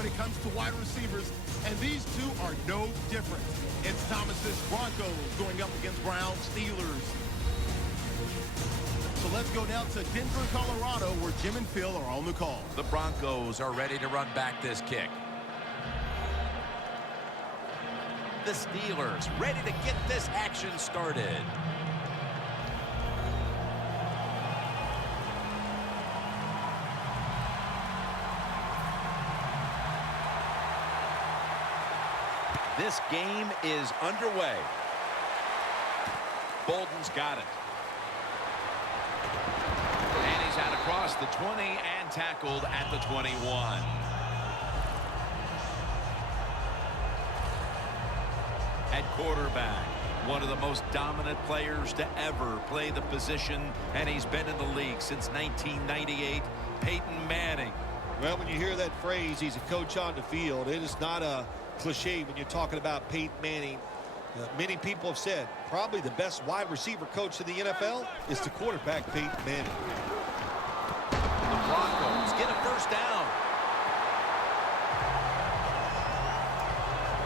when it comes to wide receivers, and these two are no different. It's Thomas's Broncos going up against Brown Steelers. So let's go down to Denver, Colorado, where Jim and Phil are on the call. The Broncos are ready to run back this kick. The Steelers ready to get this action started. This game is underway. Bolden's got it. And he's out across the 20 and tackled at the 21. At quarterback, one of the most dominant players to ever play the position, and he's been in the league since 1998, Peyton Manning. Well, when you hear that phrase, he's a coach on the field, it is not a cliche when you're talking about Peyton Manning. Many people have said probably the best wide receiver coach in the NFL is the quarterback, Peyton Manning. The Broncos get a first down.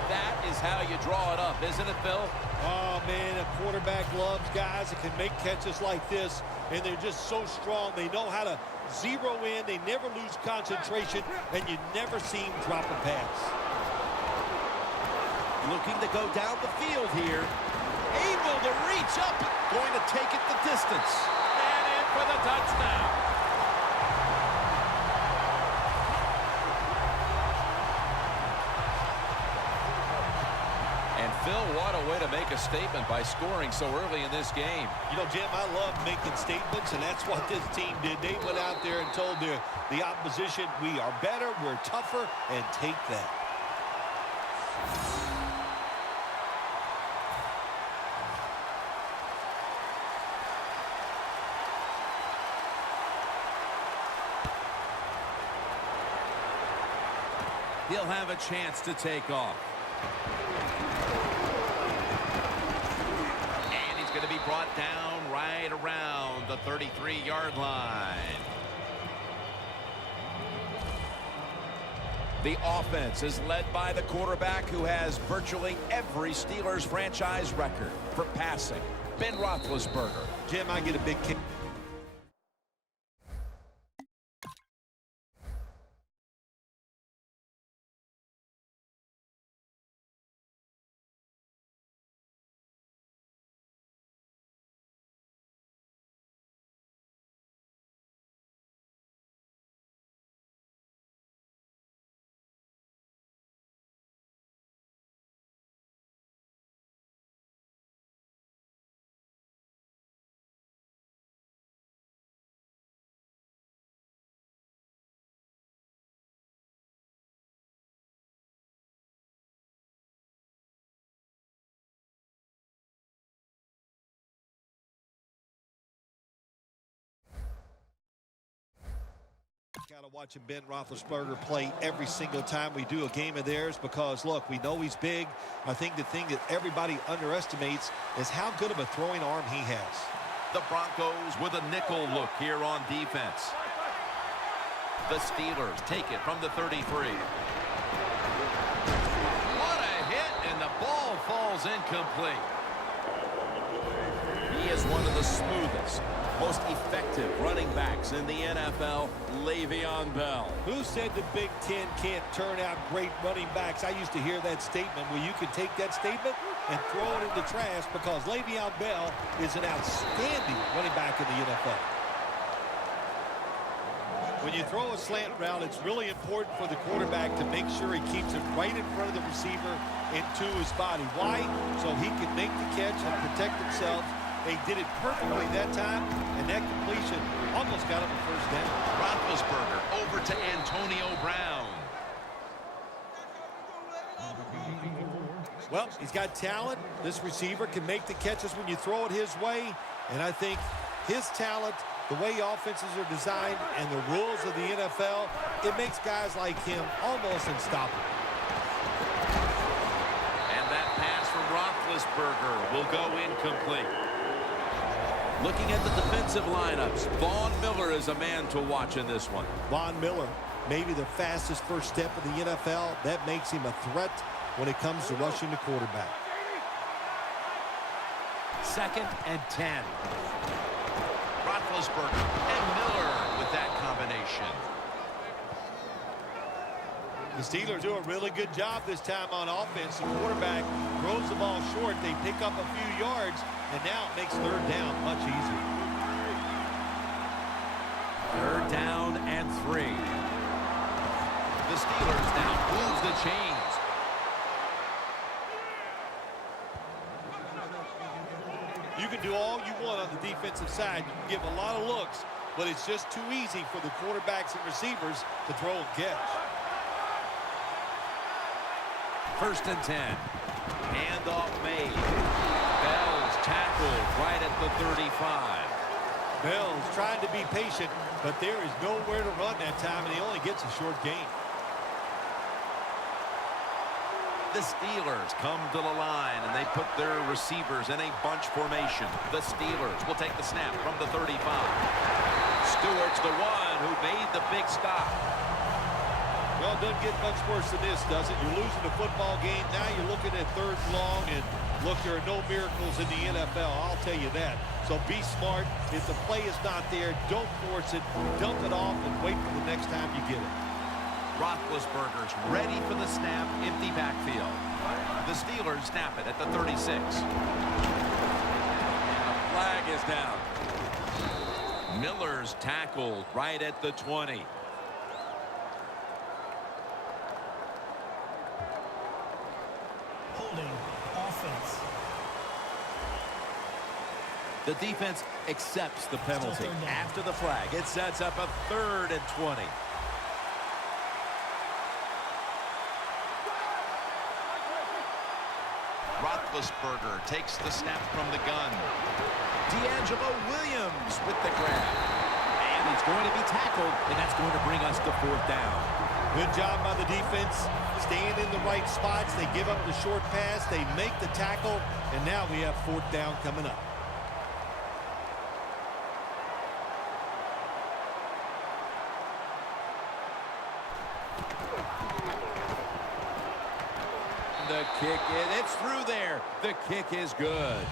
That is how you draw it up, isn't it, Phil? Oh, man, a quarterback loves guys that can make catches like this, and they're just so strong. They know how to zero in. They never lose concentration, and you never see him drop a pass. Looking to go down the field here. Able to reach up. Going to take it the distance. And in for the touchdown. And Phil, what a way to make a statement by scoring so early in this game. You know, Jim, I love making statements, and that's what this team did. They went out there and told the opposition, we are better, we're tougher, and take that. He'll have a chance to take off. And he's going to be brought down right around the 33-yard line. The offense is led by the quarterback who has virtually every Steelers franchise record for passing, Ben Roethlisberger. Jim, I get a big kick. Got to watch Ben Roethlisberger play every single time we do a game of theirs because, look, we know he's big. I think the thing that everybody underestimates is how good of a throwing arm he has. The Broncos with a nickel look here on defense. The Steelers take it from the 33. What a hit, and the ball falls incomplete. He is one of the smoothest, most effective running backs in the NFL, Le'Veon Bell. Who said the Big Ten can't turn out great running backs? I used to hear that statement. Well, you can take that statement and throw it in the trash because Le'Veon Bell is an outstanding running back in the NFL. When you throw a slant route, it's really important for the quarterback to make sure he keeps it right in front of the receiver and to his body. Why? So he can make the catch and protect himself. They did it perfectly that time, and that completion almost got him a first down. Roethlisberger over to Antonio Brown. Well, he's got talent. This receiver can make the catches when you throw it his way, and I think his talent, the way offenses are designed, and the rules of the NFL, it makes guys like him almost unstoppable. And that pass from Roethlisberger will go incomplete. Looking at the defensive lineups, Von Miller is a man to watch in this one. Von Miller, maybe the fastest first step in the NFL. That makes him a threat when it comes to rushing the quarterback. 2nd and 10. Roethlisberger and Miller with that combination. The Steelers do a really good job this time on offense. The quarterback throws the ball short. They pick up a few yards, and now it makes 3rd down much easier. 3rd down and 3. The Steelers now move the chains. You can do all you want on the defensive side. You can give a lot of looks, but it's just too easy for the quarterbacks and receivers to throw and catch. 1st and 10. Handoff made. Bell's tackled right at the 35. Bell's trying to be patient, but there is nowhere to run that time, and he only gets a short gain. The Steelers come to the line, and they put their receivers in a bunch formation. The Steelers will take the snap from the 35. Stewart's the one who made the big stop. Well, it doesn't get much worse than this, does it? You're losing the football game. Now you're looking at 3rd and long, and look, there are no miracles in the NFL. I'll tell you that. So be smart. If the play is not there, don't force it. Dump it off and wait for the next time you get it. Roethlisberger's ready for the snap, empty backfield. The Steelers snap it at the 36. And a flag is down. Miller's tackled right at the 20. Holding offense. The defense accepts the penalty. After the flag, it sets up a 3rd and 20. Roethlisberger takes the snap from the gun. D'Angelo Williams with the grab. And he's going to be tackled, and that's going to bring us to 4th down. Good job by the defense, staying in the right spots. They give up the short pass, they make the tackle, and now we have 4th down coming up. The kick, it's through there. The kick is good.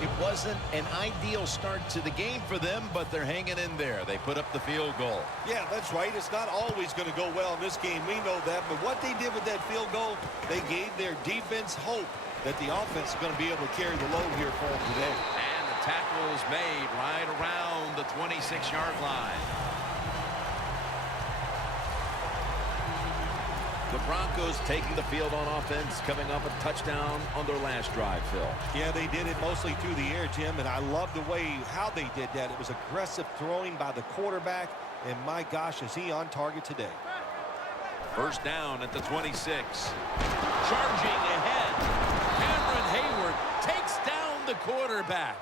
It wasn't an ideal start to the game for them, but they're hanging in there. They put up the field goal. Yeah, that's right. It's not always going to go well in this game. We know that. But what they did with that field goal, they gave their defense hope that the offense is going to be able to carry the load here for them today. And the tackle is made right around the 26-yard line. The Broncos taking the field on offense, coming up a touchdown on their last drive, Phil. Yeah, they did it mostly through the air, Jim, and I love the way how they did that. It was aggressive throwing by the quarterback, and my gosh, is he on target today. 1st down at the 26. Charging ahead. Cameron Hayward takes down the quarterback.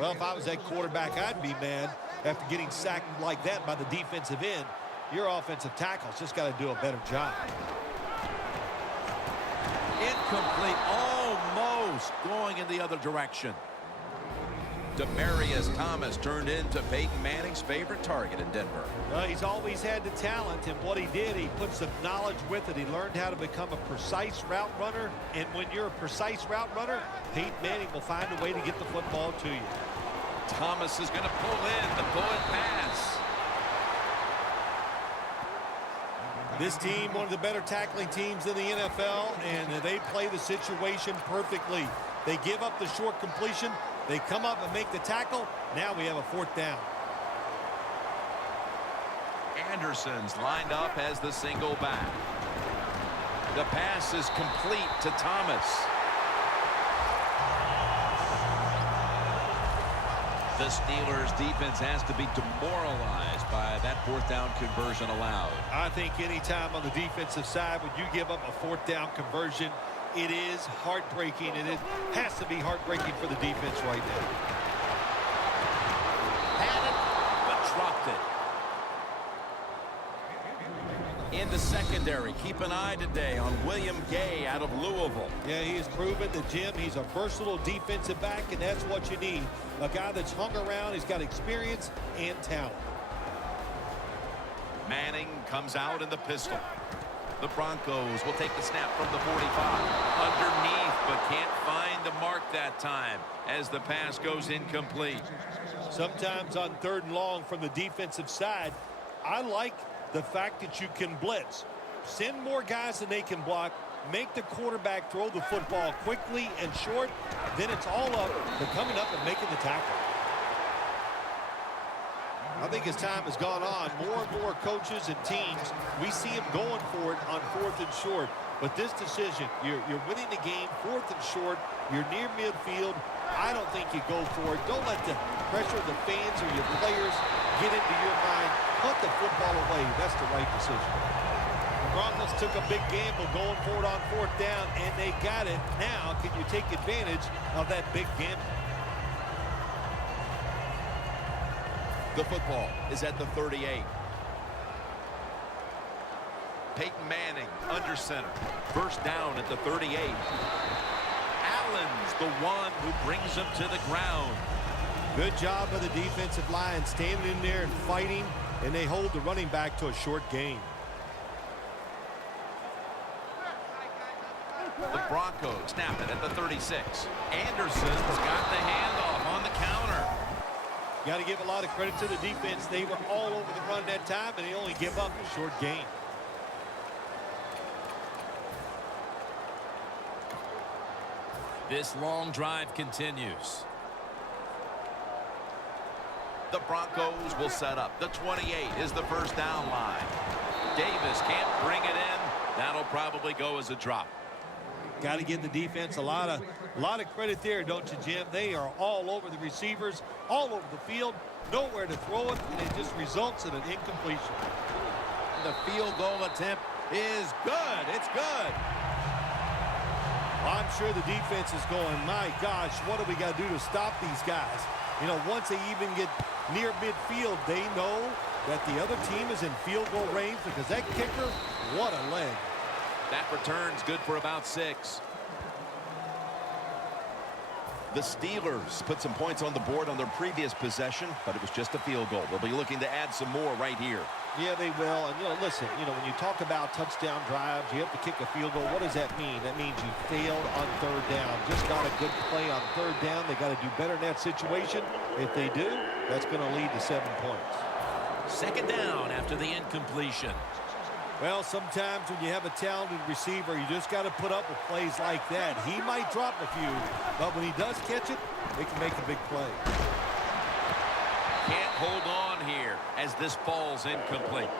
Well, if I was that quarterback, I'd be mad after getting sacked like that by the defensive end. Your offensive tackle's just got to do a better job. Incomplete, almost going in the other direction. Demaryius Thomas turned into Peyton Manning's favorite target in Denver. He's always had the talent, and what he did, he put some knowledge with it. He learned how to become a precise route runner, and when you're a precise route runner, Peyton Manning will find a way to get the football to you. Thomas is going to pull in the bullet pass. This team, one of the better tackling teams in the NFL, and they play the situation perfectly. They give up the short completion. They come up and make the tackle. Now we have a 4th down. Anderson's lined up as the single back. The pass is complete to Thomas. The Steelers defense has to be demoralized by that 4th down conversion allowed. I think any time on the defensive side when you give up a 4th down conversion, it is heartbreaking, and it has to be heartbreaking for the defense right now. Had it, but dropped it. In the secondary, keep an eye today on William Gay out of Louisville. Yeah, he has proven to Jim he's a versatile defensive back, and that's what you need. A guy that's hung around, he's got experience and talent. Manning comes out in the pistol. The Broncos will take the snap from the 45. Underneath, but can't find the mark that time as the pass goes incomplete. Sometimes on 3rd and long from the defensive side, I like the fact that you can blitz. Send more guys than they can block. Make the quarterback throw the football quickly and short. Then it's all up to coming up and making the tackle. I think as time has gone on, more and more coaches and teams, we see them going for it on 4th and short. But this decision, you're winning the game, 4th and short, you're near midfield. I don't think you go for it. Don't let the pressure of the fans or your players get into your mind. Put the football away. That's the right decision. The Broncos took a big gamble going for it on 4th down, and they got it. Now, can you take advantage of that big gamble? The football is at the 38. Peyton Manning under center. First down at the 38. Allen's the one who brings him to the ground. Good job of the defensive line standing in there and fighting, and they hold the running back to a short gain. The Broncos snap it at the 36. Anderson's got the handoff on the counter. Got to give a lot of credit to the defense. They were all over the run that time, and they only give up a short gain. This long drive continues. The Broncos will set up. The 28 is the first down line. Davis can't bring it in. That'll probably go as a drop. Got to give the defense a lot of credit there, don't you, Jim? They are all over the receivers, all over the field, nowhere to throw it, and it just results in an incompletion. The field goal attempt is good. It's good. Well, I'm sure the defense is going, my gosh, what do we got to do to stop these guys? You know, once they even get near midfield, they know that the other team is in field goal range because that kicker, what a leg. That return's good for about 6. The Steelers put some points on the board on their previous possession, but it was just a field goal. They'll be looking to add some more right here. Yeah, they will. And, listen, when you talk about touchdown drives, you have to kick a field goal. What does that mean? That means you failed on 3rd down. Just not a good play on 3rd down. They got to do better in that situation. If they do, that's going to lead to 7 points. 2nd down after the incompletion. Well, sometimes when you have a talented receiver, you just got to put up with plays like that. He might drop a few, but when he does catch it, he can make a big play. Can't hold on here as this falls incomplete.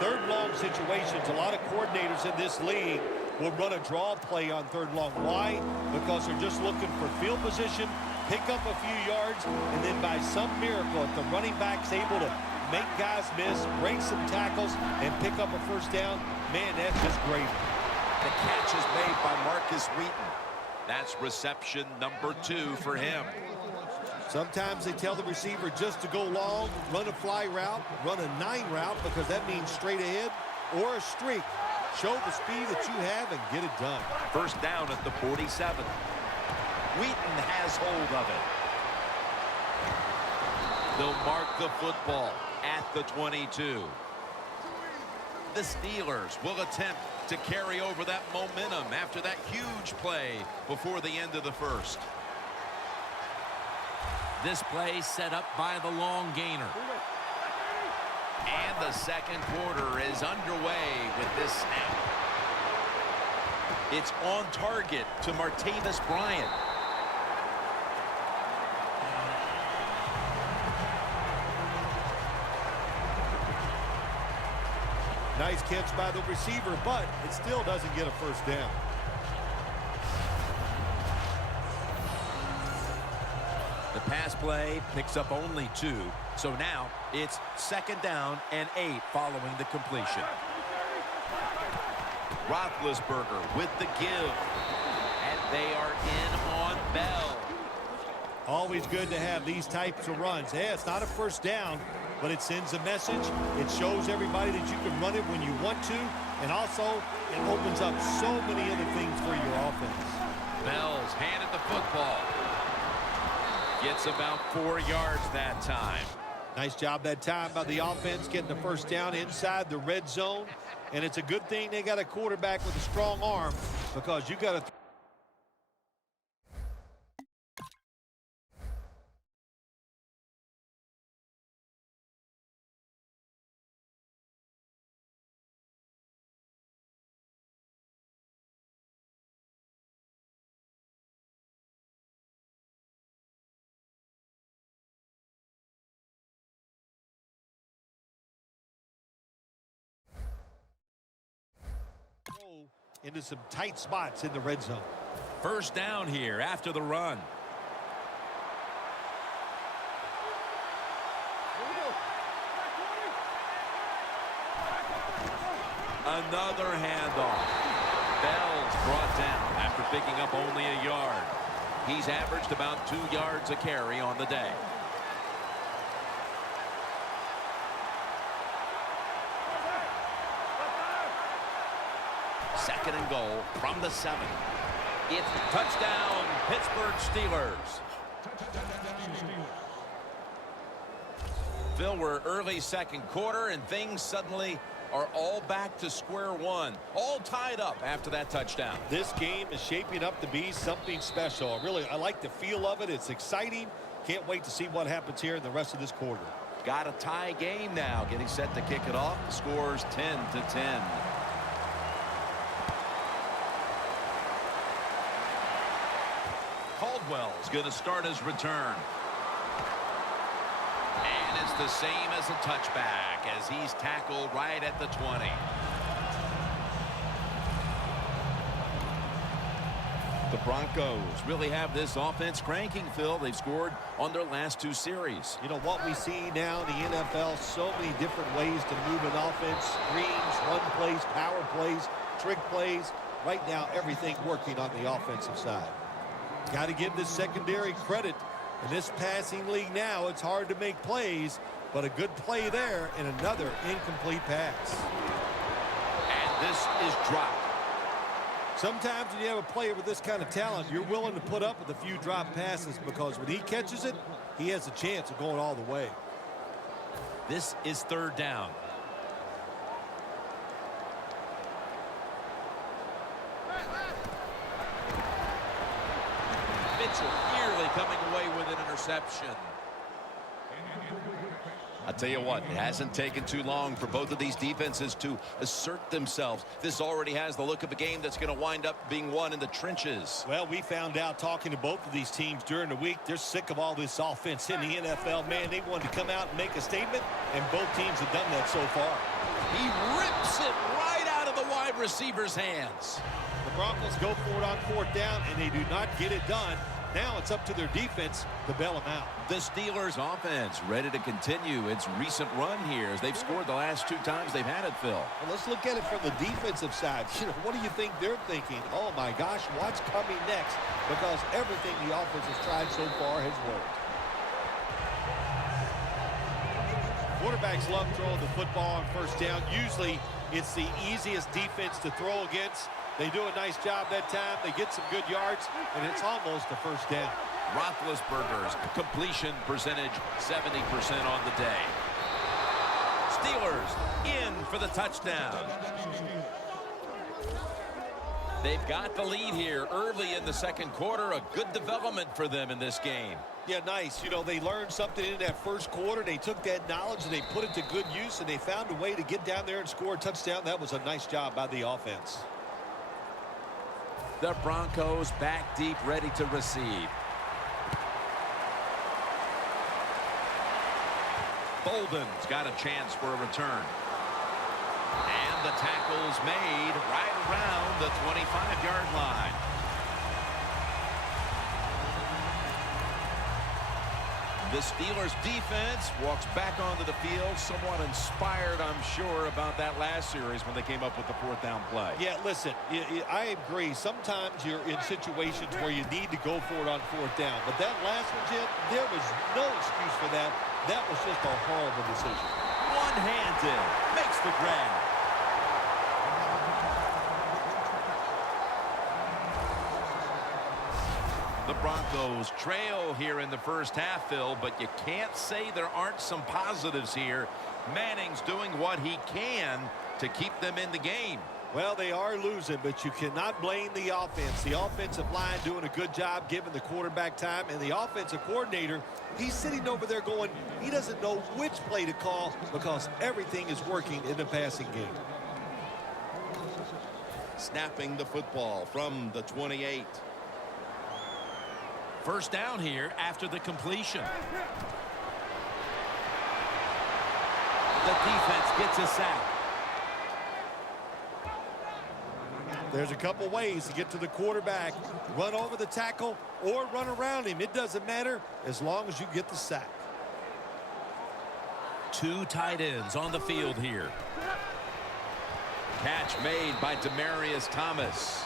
3rd and long situations, a lot of coordinators in this league will run a draw play on 3rd and long. Why? Because they're just looking for field position, pick up a few yards, and then by some miracle, if the running back's able to make guys miss, break some tackles, and pick up a first down, man, that's just great. The catch is made by Marcus Wheaton. That's reception number 2 for him. Sometimes they tell the receiver just to go long, run a fly route, run a 9 route, because that means straight ahead or a streak. Show the speed that you have and get it done. First down at the 47. Wheaton has hold of it. They'll mark the football at the 22. The Steelers will attempt to carry over that momentum after that huge play before the end of the first. This play set up by the long gainer. And the second quarter is underway with this snap. It's on target to Martavis Bryant. Nice catch by the receiver, but it still doesn't get a first down. The pass play picks up only 2, so now it's 2nd down and 8 following the completion. Roethlisberger with the give, and they are in on Bell. Always good to have these types of runs. Yeah, it's not a first down, but it sends a message. It shows everybody that you can run it when you want to, and also it opens up so many other things for your offense. Bell's handed the football. Gets about 4 yards that time. Nice job that time by the offense getting the first down inside the red zone. And it's a good thing they got a quarterback with a strong arm, because you got to into some tight spots in the red zone. First down here after the run. Another handoff. Bell's brought down after picking up only a yard. He's averaged about 2 yards a carry on the day. Second and goal from the 7. It's touchdown, Pittsburgh Steelers. Phil, we're early second quarter, and things suddenly are all back to square one. All tied up after that touchdown. This game is shaping up to be something special. I like the feel of it. It's exciting. Can't wait to see what happens here in the rest of this quarter. Got a tie game now, getting set to kick it off. The score's 10-10. Caldwell's going to start his return. And it's the same as a touchback as he's tackled right at the 20. The Broncos really have this offense cranking, Phil. They've scored on their last 2 series. You know what we see now in the NFL, so many different ways to move an offense. Screens, run plays, power plays, trick plays. Right now, everything working on the offensive side. Got to give this secondary credit. In this passing league now, it's hard to make plays, but a good play there and another incomplete pass. And this is dropped. Sometimes when you have a player with this kind of talent, you're willing to put up with a few drop passes, because when he catches it, he has a chance of going all the way. This is third down. Mitchell nearly coming away with an interception. I'll tell you what, it hasn't taken too long for both of these defenses to assert themselves. This already has the look of a game that's going to wind up being won in the trenches. Well, we found out talking to both of these teams during the week, they're sick of all this offense in the NFL. Man, they wanted to come out and make a statement, and both teams have done that so far. He rips it right out of the wide receiver's hands. The Broncos go for it on fourth down, and they do not get it done. Now it's up to their defense to bail them out. The Steelers offense ready to continue its recent run here as they've scored the last 2 times they've had it, Phil. Well, let's look at it from the defensive side. What do you think they're thinking? Oh, my gosh, what's coming next? Because everything the offense has tried so far has worked. Quarterbacks love throwing the football on first down. Usually it's the easiest defense to throw against. They do a nice job that time. They get some good yards, and it's almost a first down. Roethlisberger's completion percentage 70% on the day. Steelers in for the touchdown. They've got the lead here early in the second quarter. A good development for them in this game. Yeah, nice. They learned something in that first quarter. They took that knowledge and they put it to good use, and they found a way to get down there and score a touchdown. That was a nice job by the offense. The Broncos back deep, ready to receive. Bolden's got a chance for a return. And the tackle's made right around the 25-yard line. The Steelers defense walks back onto the field, somewhat inspired, I'm sure, about that last series when they came up with the fourth down play. Yeah, listen, I agree. Sometimes you're in situations where you need to go for it on fourth down. But that last one, Jim, there was no excuse for that. That was just a horrible decision. One-handed. Makes the grab. The Broncos trail here in the first half, Phil, but you can't say there aren't some positives here. Manning's doing what he can to keep them in the game. Well, they are losing, but you cannot blame the offense. The offensive line doing a good job giving the quarterback time, and the offensive coordinator, he's sitting over there going, he doesn't know which play to call because everything is working in the passing game. Snapping the football from the 28. First down here after the completion. The defense gets a sack. There's a couple ways to get to the quarterback. Run over the tackle or run around him. It doesn't matter as long as you get the sack. Two tight ends on the field here. Catch made by Demaryius Thomas.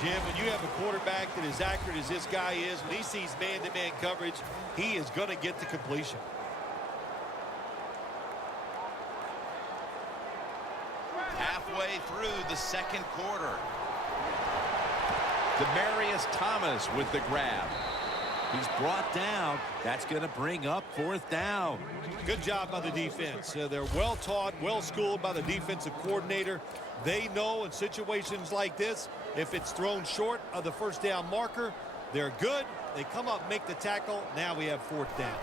Jim, when you have a quarterback that is accurate as this guy is, when he sees man-to-man coverage, he is going to get the completion. Halfway through the second quarter. Demaryius Thomas with the grab. He's brought down. That's going to bring up fourth down. Good job by the defense. They're well taught, well schooled by the defensive coordinator. They know in situations like this, if it's thrown short of the first down marker, they're good. They come up, make the tackle. Now we have fourth down.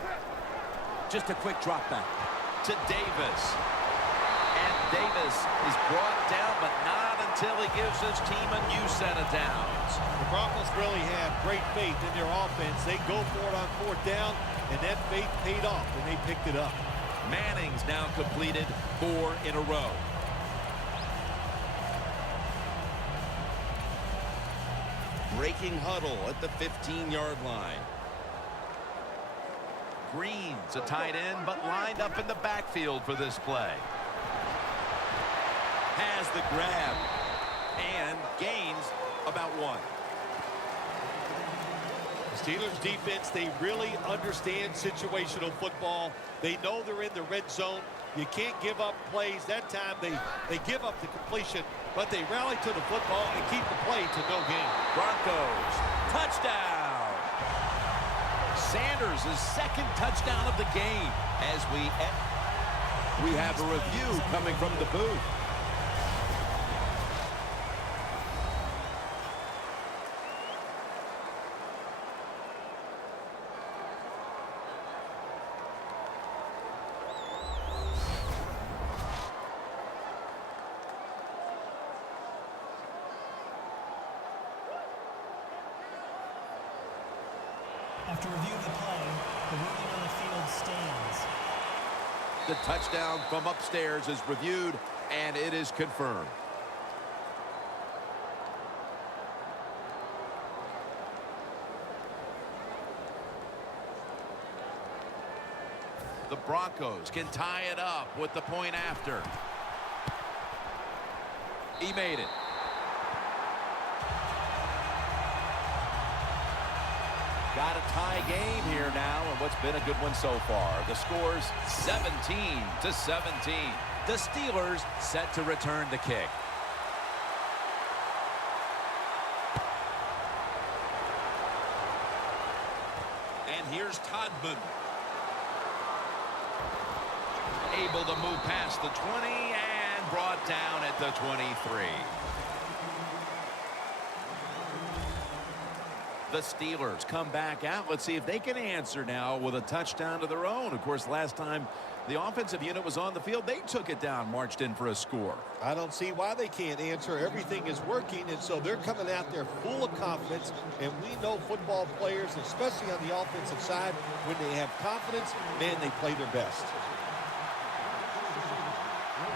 Just a quick drop back to Davis. And Davis is brought down, but not until he gives his team a new set of downs. The Broncos really have great faith in their offense. They go for it on fourth down, and that faith paid off when they picked it up. Manning's now completed 4 in a row. Breaking huddle at the 15-yard line. Green's a tight end, but lined up in the backfield for this play. Has the grab and gains about 1. The Steelers defense, they really understand situational football. They know they're in the red zone. You can't give up plays. That time they give up the completion, but they rally to the football and keep the play to no gain. Broncos, touchdown. Sanders' second touchdown of the game as we have a review coming from the booth. After reviewing the play, the ruling on the field stands. The touchdown from upstairs is reviewed, and it is confirmed. The Broncos can tie it up with the point after. He made it. Got a tie game here now, and what's been a good one so far. The score's 17-17. The Steelers set to return the kick. And here's Todman. Able to move past the 20 and brought down at the 23. The Steelers come back out. Let's see if they can answer now with a touchdown of their own. Of course, last time the offensive unit was on the field, they took it down, marched in for a score. I don't see why they can't answer. Everything is working, and so they're coming out there full of confidence. And we know football players, especially on the offensive side, when they have confidence, man, they play their best.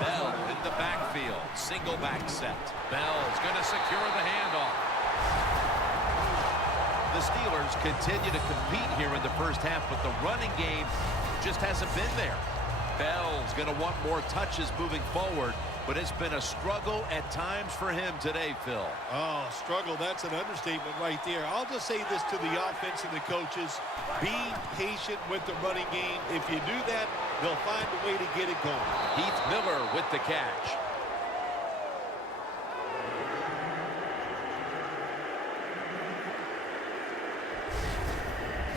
Bell in the backfield. Single back set. Bell's going to secure the handoff. The Steelers continue to compete here in the first half, but the running game just hasn't been there. Bell's going to want more touches moving forward, but it's been a struggle at times for him today, Phil. Oh, struggle, that's an understatement right there. I'll just say this to the offense and the coaches. Be patient with the running game. If you do that, they'll find a way to get it going. Heath Miller with the catch.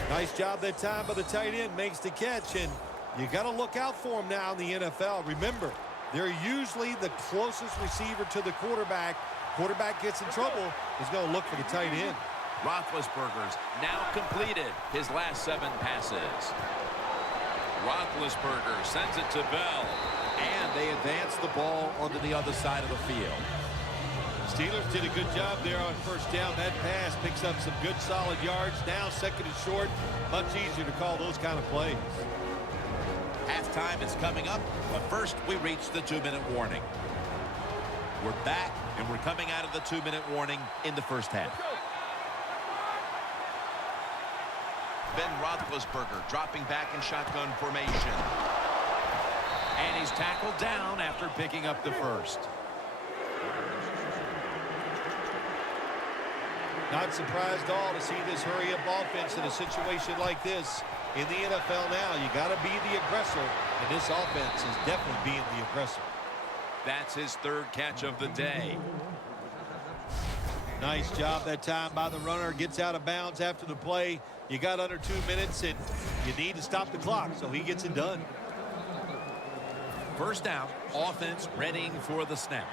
Nice job that time by the tight end. Makes the catch, and you got to look out for him now in the NFL. Remember, they're usually the closest receiver to the quarterback. Quarterback gets in trouble, he's going to look for the tight end. Roethlisberger's now completed his last 7 passes. Roethlisberger sends it to Bell, and they advance the ball onto the other side of the field. Steelers did a good job there on first down. That pass picks up some good solid yards. Now second and short. Much easier to call those kind of plays. Halftime is coming up, but first we reach the 2-minute warning. We're back, and we're coming out of the 2-minute warning in the first half. Ben Roethlisberger dropping back in shotgun formation. And he's tackled down after picking up the first. Not surprised at all to see this hurry-up offense in a situation like this. In the NFL now, you got to be the aggressor, and this offense is definitely being the aggressor. That's his 3rd catch of the day. Nice job that time by the runner. Gets out of bounds after the play. You got under 2 minutes, and you need to stop the clock, so he gets it done. First down, offense readying for the snap.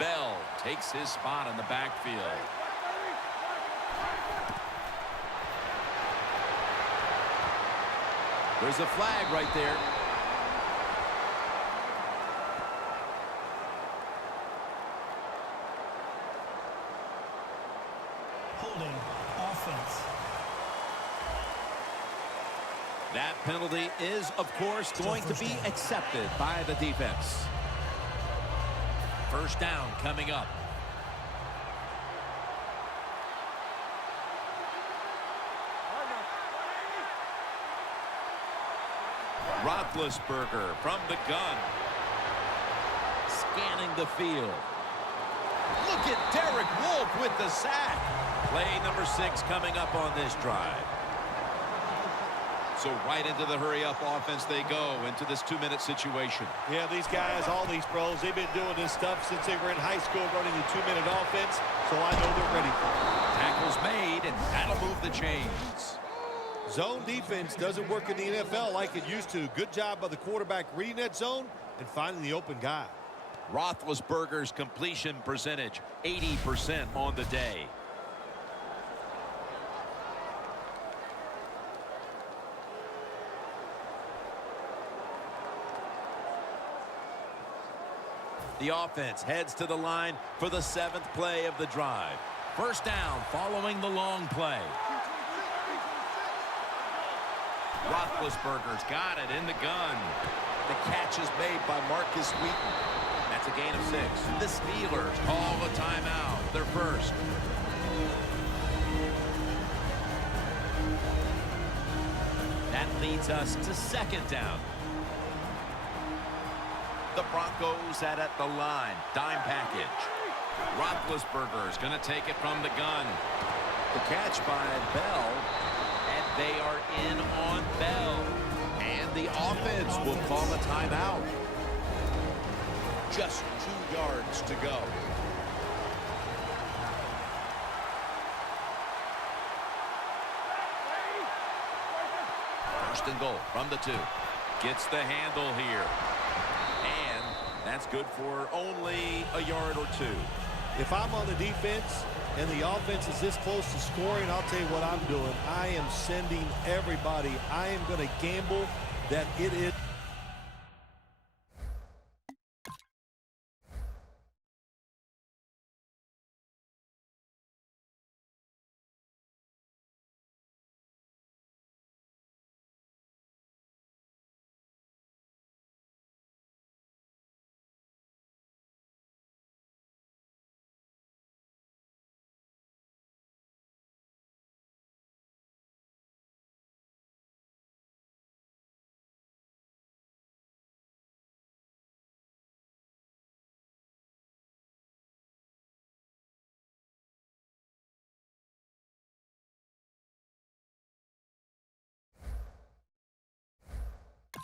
Bell takes his spot in the backfield. There's a flag right there. Holding offense. That penalty is, of course, going to be accepted by the defense. First down coming up. Roethlisberger from the gun. Scanning the field. Look at Derek Wolfe with the sack. Play number 6 coming up on this drive. So right into the hurry-up offense they go into this 2-minute situation. Yeah, these guys, all these pros, they've been doing this stuff since they were in high school running the 2-minute offense, so I know they're ready for it. Tackles made, and that'll move the chains. Zone defense doesn't work in the NFL like it used to. Good job by the quarterback reading that zone and finding the open guy. Roethlisberger's completion percentage, 80% on the day. The offense heads to the line for the 7th play of the drive. First down following the long play. Roethlisberger's got it in the gun. The catch is made by Marcus Wheaton. That's a gain of 6. The Steelers call a timeout. Their first. That leads us to second down. The Broncos at the line. Dime package. Roethlisberger is going to take it from the gun. The catch by Bell. And they are in on Bell. And the offense will call a timeout. Just 2 yards to go. First and goal from the 2. Gets the handle here. And that's good for only a yard or 2. If I'm on the defense and the offense is this close to scoring, I'll tell you what I'm doing. I am sending everybody. I am going to gamble that it is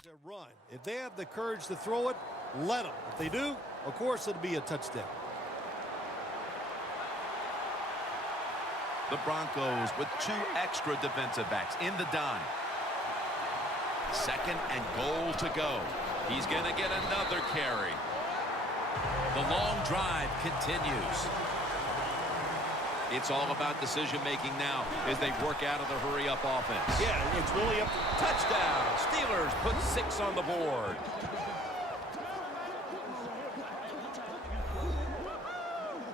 Their run. If they have the courage to throw it, let them. If they do, of course, it'll be a touchdown. The Broncos with 2 extra defensive backs in the dime. 2nd and goal to go. He's going to get another carry. The long drive continues. It's all about decision-making now as they work out of the hurry-up offense. Yeah, it's really up to Touchdown. Steelers put 6 on the board.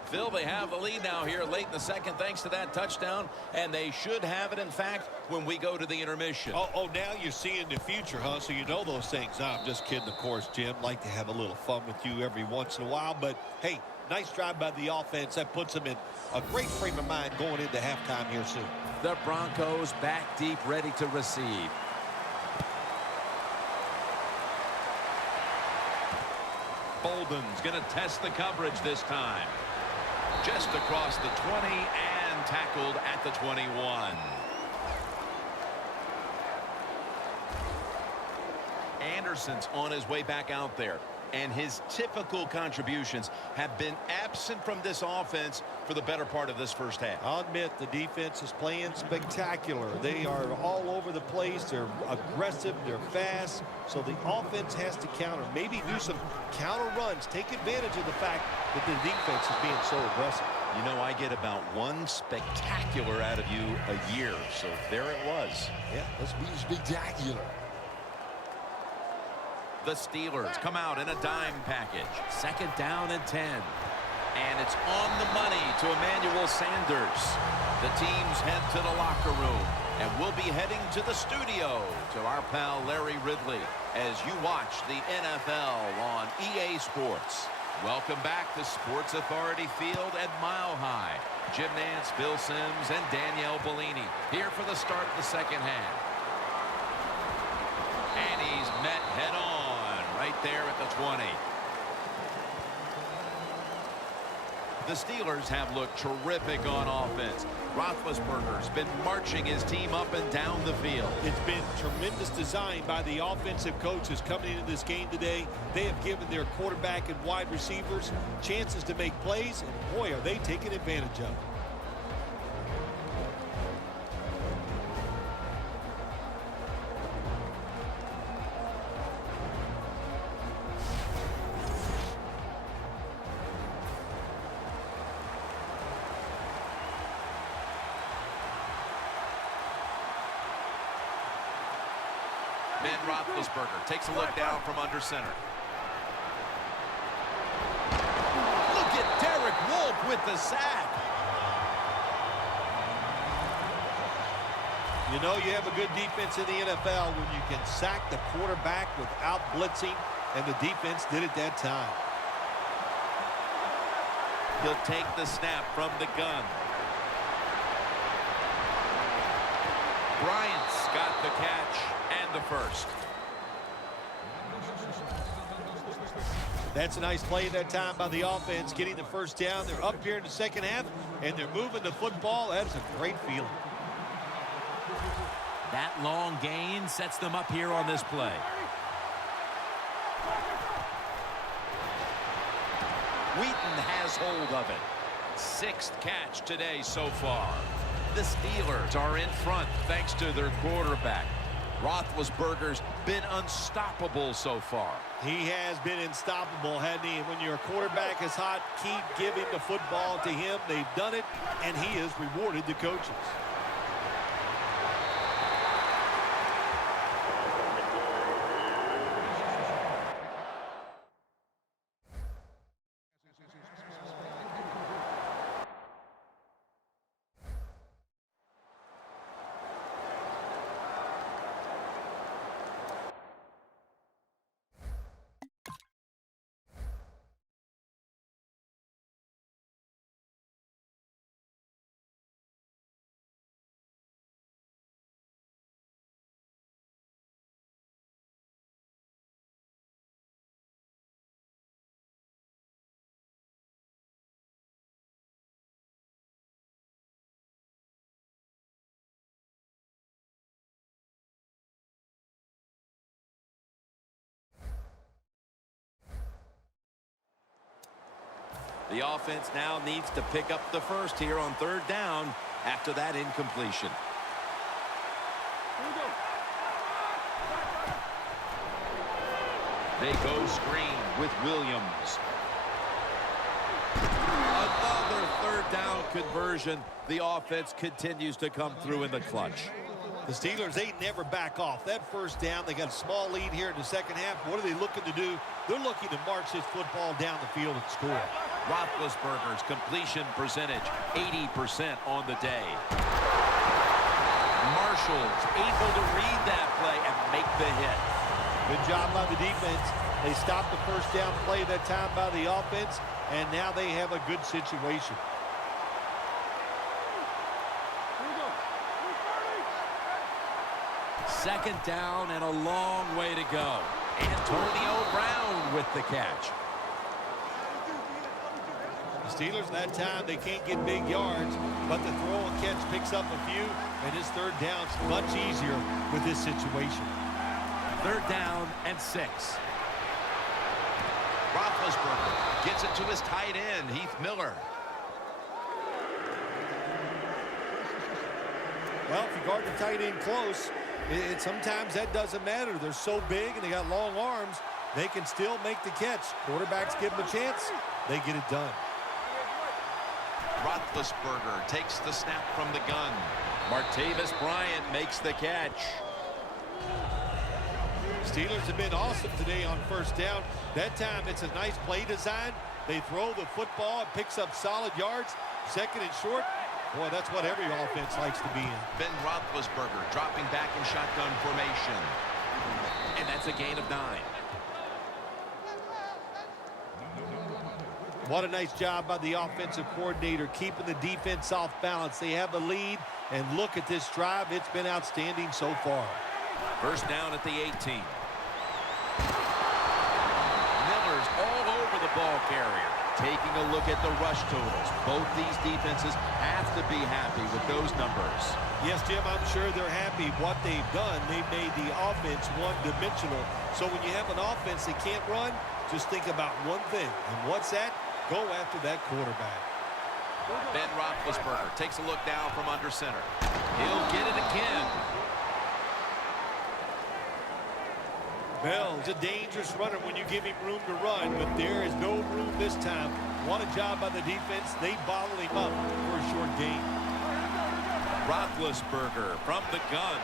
Phil, they have the lead now here late in the 2nd thanks to that touchdown, and they should have it, in fact, when we go to the intermission. Oh, now you're seeing the future, huh? So you know those things. I'm just kidding, of course, Jim. Like to have a little fun with you every once in a while, but hey, nice drive by the offense. That puts them in a great frame of mind going into halftime here soon. The Broncos back deep, ready to receive. Bolden's going to test the coverage this time. Just across the 20 and tackled at the 21. Anderson's on his way back out there, and his typical contributions have been absent from this offense for the better part of this first half. I'll admit the defense is playing spectacular. They are all over the place. They're aggressive. They're fast. So the offense has to counter. Maybe do some counter runs. Take advantage of the fact that the defense is being so aggressive. You know, I get about 1 spectacular out of you a year. So there it was. Yeah, let's be spectacular. The Steelers come out in a dime package. 2nd down and 10. And it's on the money to Emmanuel Sanders. The teams head to the locker room. And we'll be heading to the studio to our pal Larry Ridley as you watch the NFL on EA Sports. Welcome back to Sports Authority Field at Mile High. Jim Nance, Bill Sims, and Danielle Bellini here for the start of the 2nd half. And he's met head-on right there at the 20. The Steelers have looked terrific on offense. Roethlisberger's been marching his team up and down the field. It's been tremendous design by the offensive coaches coming into this game today. They have given their quarterback and wide receivers chances to make plays, and boy, are they taking advantage of it. Ben Roethlisberger takes a look down from under center. Look at Derek Wolfe with the sack. You know you have a good defense in the NFL when you can sack the quarterback without blitzing, and the defense did it that time. He'll take the snap from the gun. Bryant's got the catch and the first. That's a nice play that time by the offense, getting the first down. They're up here in the 2nd half, and they're moving the football. That is a great feeling. That long gain sets them up here on this play. Wheaton has hold of it. 6th catch today so far. The Steelers are in front thanks to their quarterback. Roethlisberger's been unstoppable so far. He has been unstoppable, hasn't he? When your quarterback is hot, keep giving the football to him. They've done it, and he has rewarded the coaches. The offense now needs to pick up the first here on third down after that incompletion. They go screen with Williams. Another third down conversion. The offense continues to come through in the clutch. The Steelers, they never back off. That first down, they got a small lead here in the second half. What are they looking to do? They're looking to march this football down the field and score. Roethlisberger's completion percentage, 80% on the day. Marshall's able to read that play and make the hit. Good job by the defense. They stopped the first down play that time by the offense, and now they have a good situation. Second down and a long way to go. Antonio Brown with the catch. The Steelers, that time, they can't get big yards, but the throw and catch picks up a few, and this third down's much easier with this situation. Third down and 6. Roethlisberger gets it to his tight end, Heath Miller. Well, if you guard the tight end close, sometimes that doesn't matter. They're so big and they got long arms, they can still make the catch. Quarterbacks give them a chance, they get it done. Roethlisberger takes the snap from the gun. Martavis Bryant makes the catch. Steelers have been awesome today on first down. That time it's a nice play design. They throw the football, it picks up solid yards. Second and short. Boy, that's what every offense likes to be in. Ben Roethlisberger dropping back in shotgun formation. And that's a gain of 9. What a nice job by the offensive coordinator keeping the defense off balance. They have the lead, and look at this drive. It's been outstanding so far. First down at the 18. Miller's all over the ball carrier. Taking a look at the rush totals. Both these defenses have to be happy with those numbers. Yes, Jim, I'm sure they're happy what they've done. They've made the offense one-dimensional. So when you have an offense that can't run, just think about one thing. And what's that? Go after that quarterback. Ben Roethlisberger takes a look down from under center. He'll get it again. Bell's a dangerous runner when you give him room to run, but there is no room this time. What a job by the defense. They bottle him up for a short gain. Roethlisberger from the gun.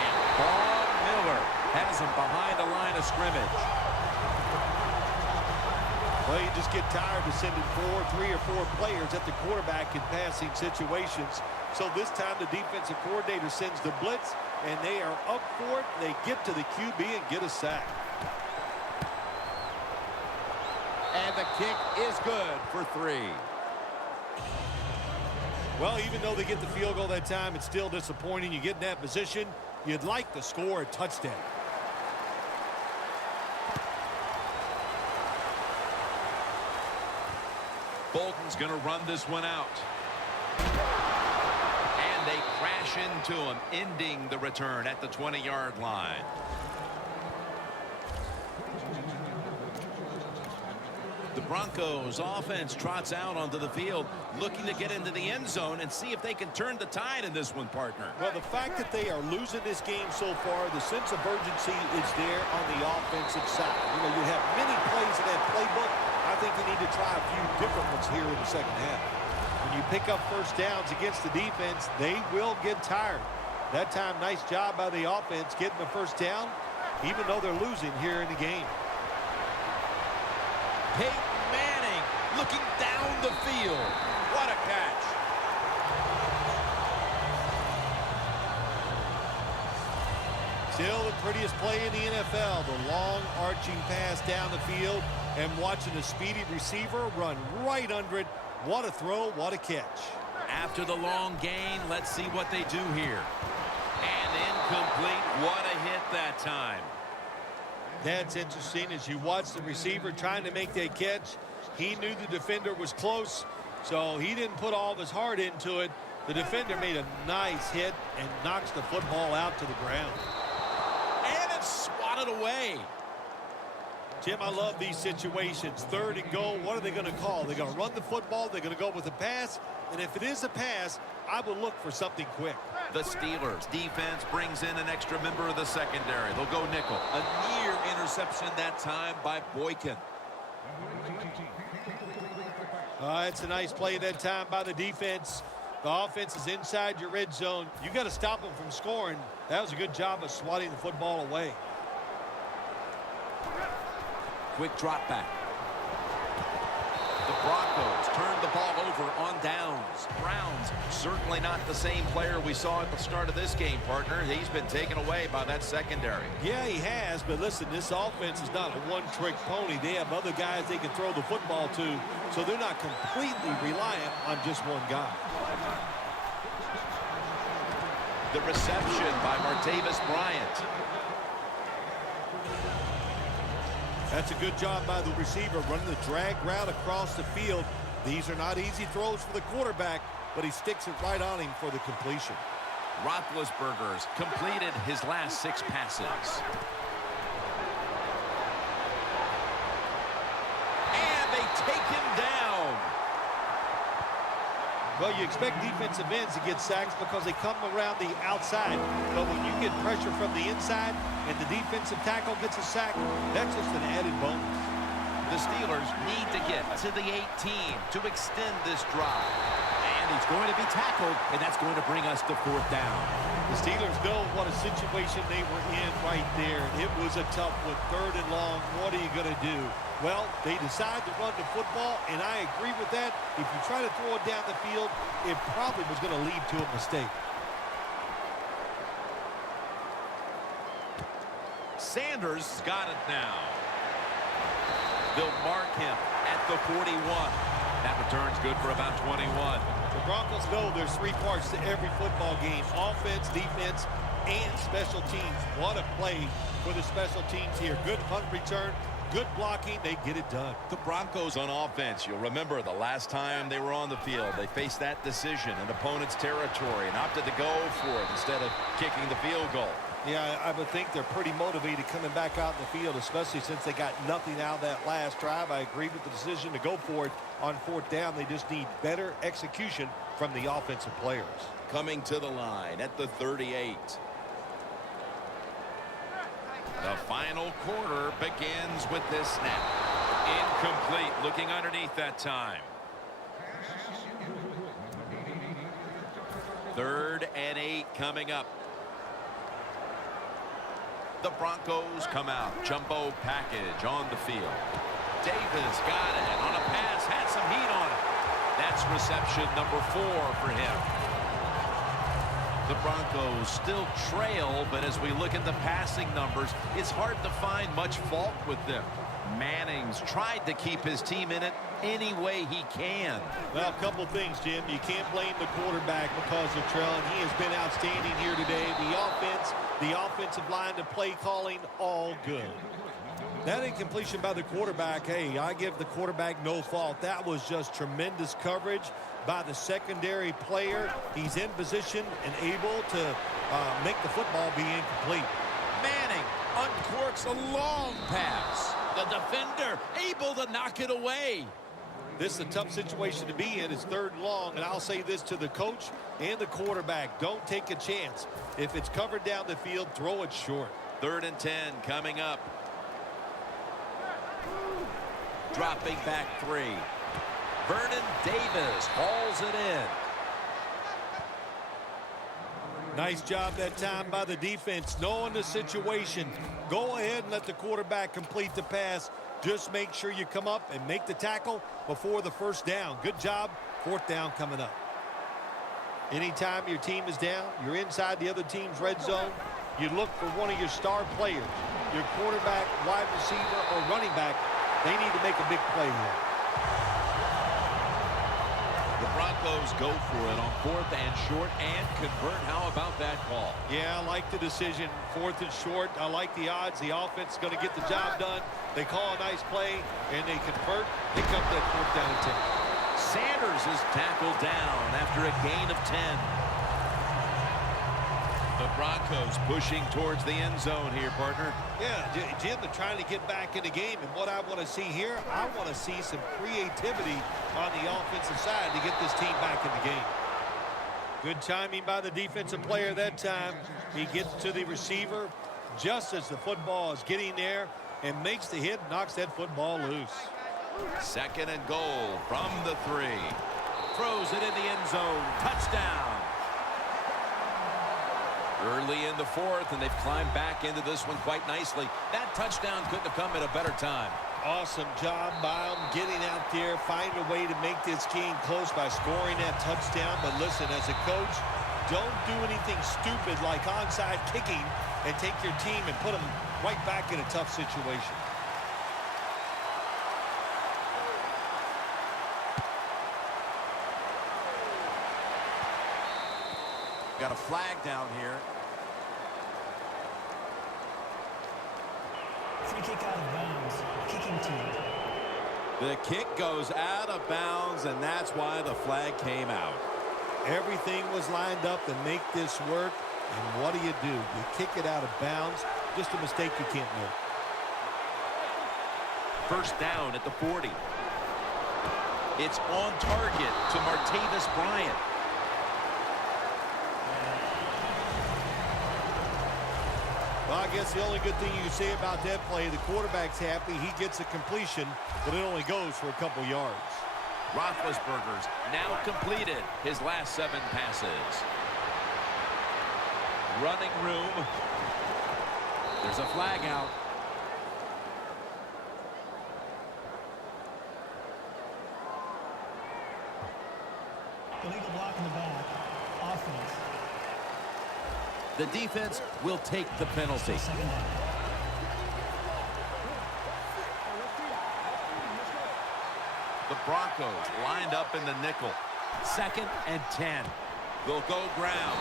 And Von Miller has him behind the line of scrimmage. Well, you just get tired of sending 3 or 4 players at the quarterback in passing situations. So this time the defensive coordinator sends the blitz, and they are up for it. They get to the QB and get a sack. And the kick is good for 3. Well, even though they get the field goal that time, it's still disappointing. You get in that position, you'd like to score a touchdown. Bolton's going to run this one out. And they crash into him, ending the return at the 20-yard line. The Broncos offense trots out onto the field, looking to get into the end zone and see if they can turn the tide in this one, partner. Well, the fact that they are losing this game so far, the sense of urgency is there on the offensive side. You know, you have many plays in that playbook. I think they need to try a few different ones here in the second half. When you pick up first downs against the defense, they will get tired. That time, nice job by the offense getting the first down, even though they're losing here in the game. Peyton Manning looking down the field. What a catch. Still the prettiest play in the NFL, the long arching pass down the field and watching a speedy receiver run right under it. What a throw, what a catch. After the long gain, let's see what they do here. And incomplete. What a hit that time. That's interesting. As you watch the receiver trying to make that catch, he knew the defender was close, so he didn't put all of his heart into it. The defender made a nice hit and knocks the football out to the ground. And it's swatted away. Jim, I love these situations. 3rd and goal, what are they going to call? They're going to run the football, they're going to go with a pass, and if it is a pass, I will look for something quick. The Steelers defense brings in an extra member of the secondary. They'll go nickel. A near interception that time by Boykin. It's a nice play that time by the defense. The offense is inside your red zone. You got to stop them from scoring. That was a good job of swatting the football away. Quick drop back. The Broncos turn the ball over on downs. Browns certainly not the same player we saw at the start of this game, partner. He's been taken away by that secondary. Yeah, he has, but listen, this offense is not a one-trick pony. They have other guys they can throw the football to, so they're not completely reliant on just one guy. The reception by Martavis Bryant. That's a good job by the receiver, running the drag route across the field. These are not easy throws for the quarterback, but he sticks it right on him for the completion. Roethlisberger's completed his last 6 passes. And they take him down. Well, you expect defensive ends to get sacks because they come around the outside. But when you get pressure from the inside and the defensive tackle gets a sack, that's just an added bonus. The Steelers need to get to the 18 to extend this drive. And he's going to be tackled, and that's going to bring us to 4th down. The Steelers know what a situation they were in right there. It was a tough one, 3rd and long. What are you going to do? Well, they decide to run the football, and I agree with that. If you try to throw it down the field, it probably was going to lead to a mistake. Sanders got it now. They'll mark him at the 41. That return's good for about 21. The Broncos know there's 3 parts to every football game: offense, defense, and special teams. What a play for the special teams here. Good punt return, good blocking. They get it done. The Broncos on offense, you'll remember the last time they were on the field, they faced that decision in opponent's territory and opted to go for it instead of kicking the field goal. Yeah, I would think they're pretty motivated coming back out in the field, especially since they got nothing out of that last drive. I agree with the decision to go for it on 4th down. They just need better execution from the offensive players. Coming to the line at the 38. The final quarter begins with this snap. Incomplete, looking underneath that time. 3rd and 8 coming up. The Broncos come out. Jumbo package on the field. Davis got it on a pass, had some heat on it. That's reception number 4 for him. The Broncos still trail, but as we look at the passing numbers, it's hard to find much fault with them. Manning's tried to keep his team in it any way he can. Well, a couple things, Jim. You can't blame the quarterback because they're trailing. He has been outstanding here today. The offensive line, the play calling, all good. That incompletion by the quarterback, hey, I give the quarterback no fault. That was just tremendous coverage by the secondary player. He's in position and able to make the football be incomplete. Manning uncorks a long pass. The defender able to knock it away. This is a tough situation to be in. It's 3rd and long, and I'll say this to the coach and the quarterback. Don't take a chance. If it's covered down the field, throw it short. 3rd and 10 coming up. Dropping back 3. Vernon Davis hauls it in. Nice job that time by the defense, knowing the situation. Go ahead and let the quarterback complete the pass. Just make sure you come up and make the tackle before the 1st down. Good job. 4th down coming up. Anytime your team is down, you're inside the other team's red zone, you look for one of your star players, your quarterback, wide receiver, or running back. They need to make a big play here. The Broncos go for it on 4th and short and convert. How about that call? Yeah, I like the decision. 4th and short. I like the odds. The offense is going to get the job done. They call a nice play, and they convert. Pick up that 4th down attempt. Sanders is tackled down after a gain of 10. The Broncos pushing towards the end zone here, partner. Yeah, Jim, they're trying to get back in the game. And what I want to see here, I want to see some creativity on the offensive side to get this team back in the game. Good timing by the defensive player that time. He gets to the receiver just as the football is getting there and makes the hit, knocks that football loose. 2nd and goal from the 3. Throws it in the end zone. Touchdown. Early in the 4th, and they've climbed back into this one quite nicely. That touchdown couldn't have come at a better time. Awesome job by him getting out there, finding a way to make this game close by scoring that touchdown. But listen, as a coach, don't do anything stupid like onside kicking and take your team and put them right back in a tough situation. Got a flag down here. Free kick out of bounds. Kicking team. The kick goes out of bounds, and that's why the flag came out. Everything was lined up to make this work, and what do? You kick it out of bounds. Just a mistake you can't make. 1st down at the 40. It's on target to Martavis Bryant. Well, I guess the only good thing you can say about that play, the quarterback's happy. He gets a completion, but it only goes for a couple yards. Roethlisberger's now completed his last 7 passes. Running room. There's a flag out. Illegal block in the back. Offense. The defense will take the penalty. 2nd down. The Broncos lined up in the nickel. 2nd and 10. They'll go ground.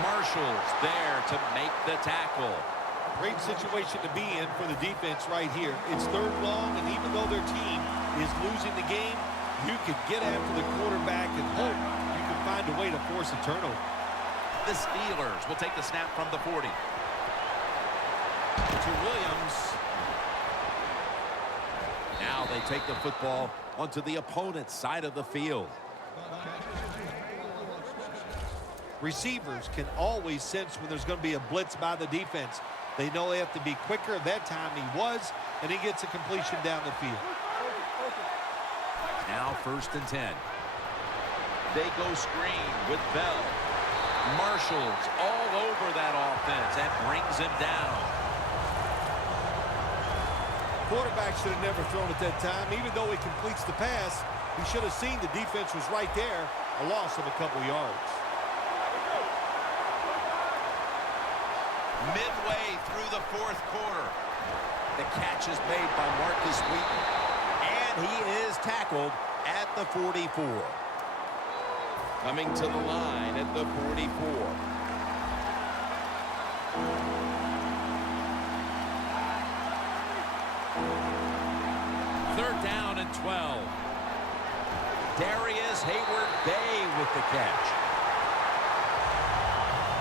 Marshall's there to make the tackle. Great situation to be in for the defense right here. It's 3rd long, and even though their team is losing the game, you can get after the quarterback and hope you can find a way to force a turnover. The Steelers will take the snap from the 40. To Williams. Now they take the football onto the opponent's side of the field. Receivers can always sense when there's going to be a blitz by the defense. They know they have to be quicker. That time he was, and he gets a completion down the field. Now 1st and 10. They go screen with Bell. Marshall's all over that offense and brings him down. Quarterback should have never thrown at that time. Even though he completes the pass, he should have seen the defense was right there. A loss of a couple yards. Midway through the 4th quarter. The catch is made by Marcus Wheaton. And he is tackled at the 44. Coming to the line at the 44. 3rd down and 12. Darius Hayward-Bay with the catch.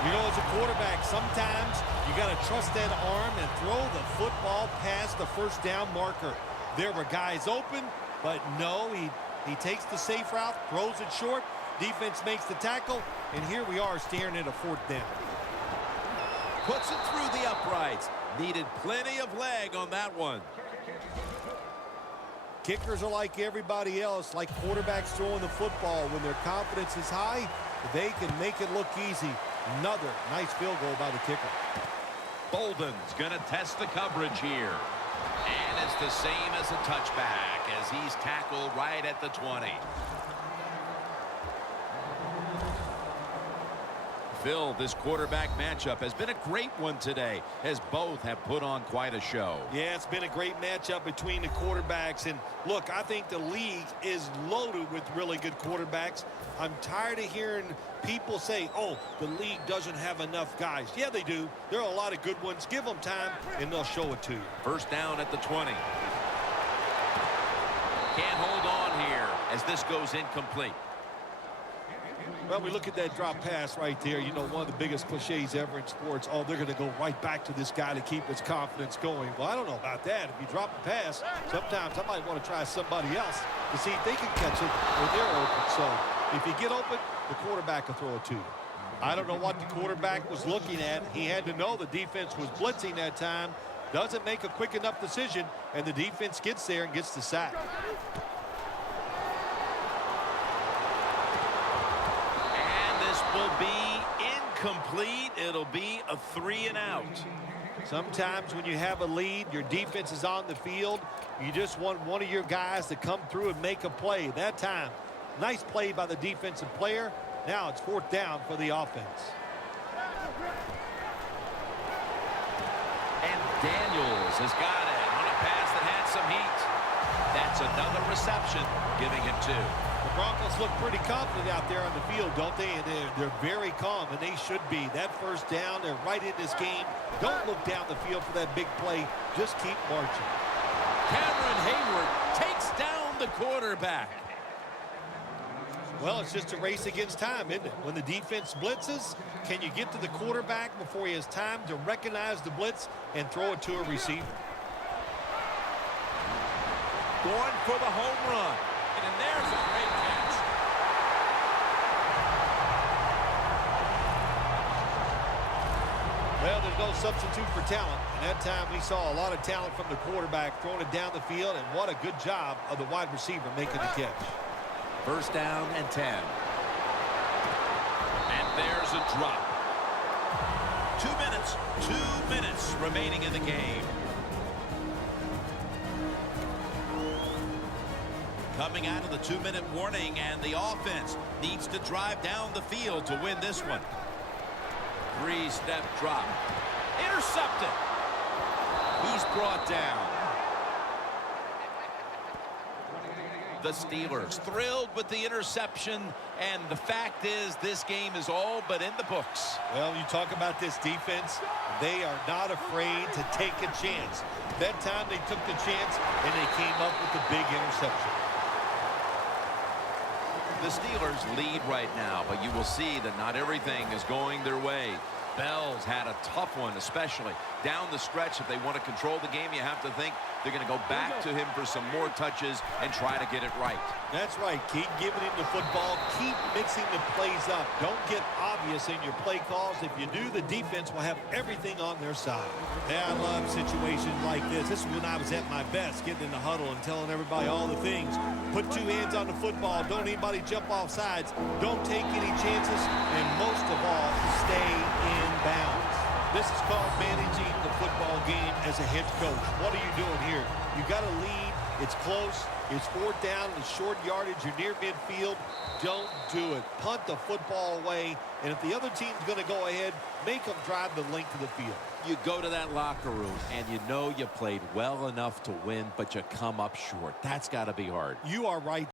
You know, as a quarterback, sometimes you got to trust that arm and throw the football past the 1st down marker. There were guys open, but no, he takes the safe route, throws it short. Defense makes the tackle, and here we are staring at a 4th down. Puts it through the uprights. Needed plenty of leg on that one. Kickers are like everybody else, like quarterbacks throwing the football. When their confidence is high, they can make it look easy. Another nice field goal by the kicker. Bolden's going to test the coverage here. And it's the same as a touchback as he's tackled right at the 20. Phil, this quarterback matchup has been a great one today, as both have put on quite a show. Yeah, it's been a great matchup between the quarterbacks. And look, I think the league is loaded with really good quarterbacks. I'm tired of hearing people say, oh, the league doesn't have enough guys. Yeah, they do. There are a lot of good ones. Give them time, and they'll show it to you. 1st down at the 20. Can't hold on here as this goes incomplete. Well, we look at that drop pass right there. You know, one of the biggest cliches ever in sports. Oh, they're going to go right back to this guy to keep his confidence going. Well, I don't know about that. If you drop a pass, sometimes I might want to try somebody else to see if they can catch it when they're open. So if you get open, the quarterback will throw it to you. I don't know what the quarterback was looking at. He had to know the defense was blitzing that time. Doesn't make a quick enough decision, and the defense gets there and gets the sack. Will be incomplete. It'll be a 3-and-out. Sometimes when you have a lead, your defense is on the field. You just want one of your guys to come through and make a play. That time, nice play by the defensive player. Now it's 4th down for the offense. And Daniels has got it on a pass that had some heat. That's another reception, giving him 2. The Broncos look pretty confident out there on the field, don't they? And they're very calm, and they should be. That 1st down, they're right in this game. Don't look down the field for that big play. Just keep marching. Cameron Hayward takes down the quarterback. Well, it's just a race against time, isn't it? When the defense blitzes, can you get to the quarterback before he has time to recognize the blitz and throw it to a receiver? Going for the home run. And there's a great catch. Well, there's no substitute for talent. And that time we saw a lot of talent from the quarterback throwing it down the field, and what a good job of the wide receiver making the catch. 1st down and 10. And there's a drop. 2 minutes remaining in the game. Coming out of the 2-minute warning, and the offense needs to drive down the field to win this one. 3-step drop. Intercepted. He's brought down. The Steelers thrilled with the interception, and the fact is this game is all but in the books. Well, you talk about this defense, they are not afraid to take a chance. That time they took the chance, and they came up with the big interception. The Steelers lead right now, but you will see that not everything is going their way. Bell's had a tough one, especially down the stretch. If they want to control the game, you have to think they're going to go back to him for some more touches and try to get it right. That's right. Keep giving him the football. Keep mixing the plays up. Don't get obvious in your play calls. If you do, the defense will have everything on their side. Yeah, I love situations like this. This is when I was at my best, getting in the huddle and telling everybody all the things. Put 2 hands on the football. Don't anybody jump off sides. Don't take any chances. And most of all, stay in bounds. This is called managing the football game as a head coach. What are you doing here? You got a lead. It's close. It's 4th down. It's short yardage. You're near midfield. Don't do it. Punt the football away. And if the other team's going to go ahead, make them drive the length of the field. You go to that locker room, and you know you played well enough to win, but you come up short. That's got to be hard. You are right.